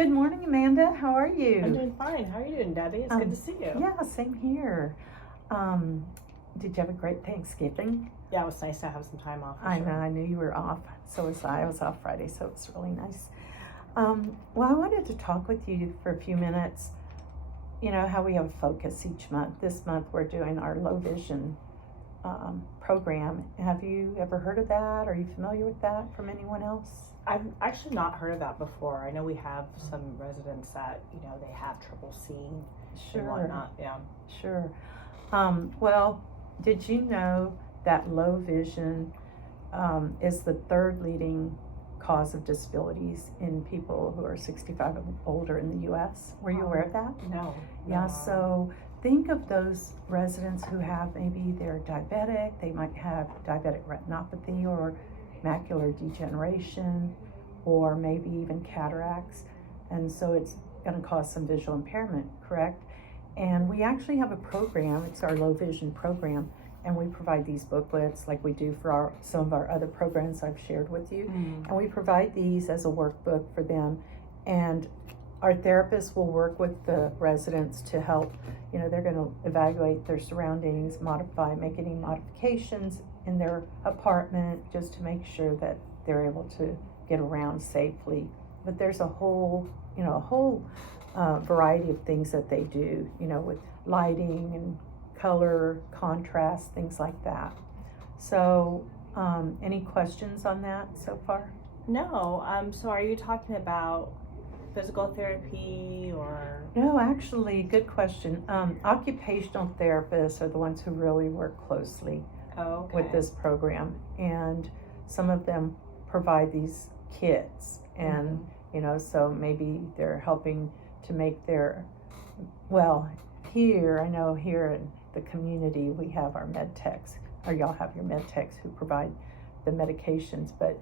Good morning, Amanda. How are you? I'm doing fine. How are you doing, Debbie? It's good to see you. Yeah, same here. Did you have a great Thanksgiving? Yeah, it was nice to have some time off. I know, I knew you were off. So was I. I was off Friday, so it was really nice. Well, I wanted to talk with you for a few minutes. You know how we have a focus each month. This month we're doing our low vision program. Have you ever heard of that? Are you familiar with that from anyone else? I've actually not heard of that before. I know we have some residents that, they have trouble seeing and whatnot. Yeah. Sure. Well, did you know that low vision is the third leading cause of disabilities in people who are 65 and older in the U.S.? Were you aware of that? No. Yeah, so think of those residents who have, maybe they're diabetic, they might have diabetic retinopathy or macular degeneration, or maybe even cataracts, and so it's going to cause some visual impairment, correct? And we actually have a program, it's our low vision program, and we provide these booklets like we do for some of our other programs I've shared with you. And we provide these as a workbook for them, and our therapists will work with the residents to help. They're going to evaluate their surroundings, make any modifications in their apartment just to make sure that they're able to get around safely. But there's a whole variety of things that they do, with lighting and color, contrast, things like that. So, any questions on that so far? No. So are you talking about physical therapy or? No, actually, good question. Occupational therapists are the ones who really work closely with this program, and some of them provide these kits, and so maybe they're helping to make their, here in the community we have our med techs, or y'all have your med techs who provide the medications, but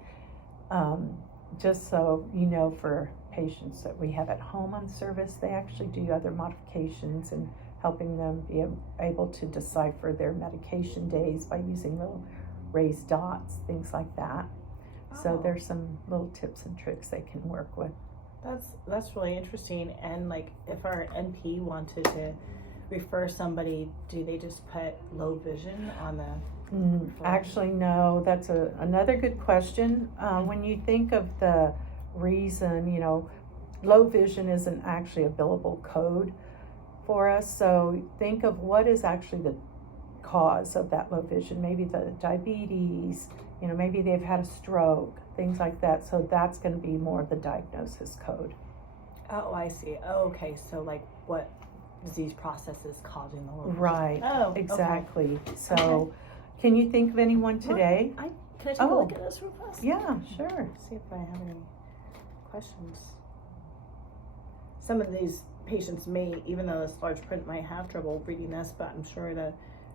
just so you know, for patients that we have at home on service, they actually do other modifications and helping them be able to decipher their medication days by using little raised dots, things like that. So there's some little tips and tricks they can work with. That's really interesting. And like, if our NP wanted to refer somebody, do they just put low vision on the Actually, no, that's another good question. When you think of the reason, low vision isn't actually a billable code for us. So think of what is actually the cause of that low vision. Maybe the diabetes, maybe they've had a stroke, things like that. So that's going to be more of the diagnosis code. Oh, I see. Oh, okay. So like, what disease process is causing the low vision? Right. Oh, exactly. Okay. So can you think of anyone today? Can I take a look at this real fast? Yeah, sure. See if I have any questions. Some of these patients may, even though this large print, might have trouble reading this, but I'm sure the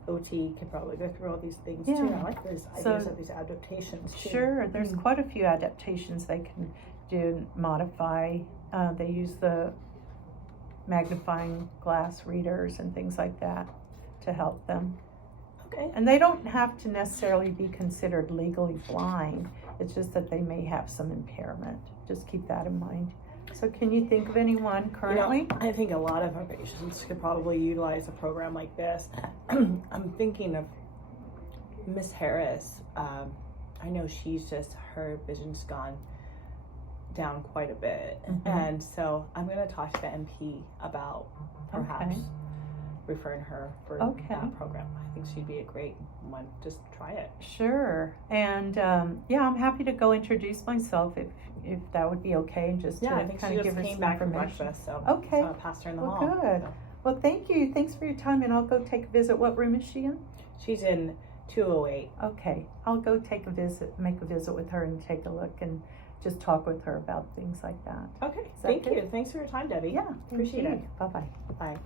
OT can probably go through all these things too. I like these ideas of these adaptations too. Sure, there's quite a few adaptations they can do, modify. They use the magnifying glass readers and things like that to help them. Okay. And they don't have to necessarily be considered legally blind. It's just that they may have some impairment. Just keep that in mind. So can you think of anyone currently? I think a lot of our patients could probably utilize a program like this. I'm thinking of Miss Harris. I know her vision's gone down quite a bit. And so I'm going to talk to the NP about perhaps referring her for that program. I think she'd be a great one. Just try it. Sure. And I'm happy to go introduce myself if that would be okay, and just I think kind she of give just her came some back from information. breakfast, so I passed her in the hall. Good. So. Well, thank you. Thanks for your time, and I'll go take a visit. What room is she in? She's in 208. Okay. I'll go make a visit with her and take a look and just talk with her about things like that. Okay. Thank you. Thanks for your time, Debbie. Yeah. Appreciate it. Bye-bye. Bye.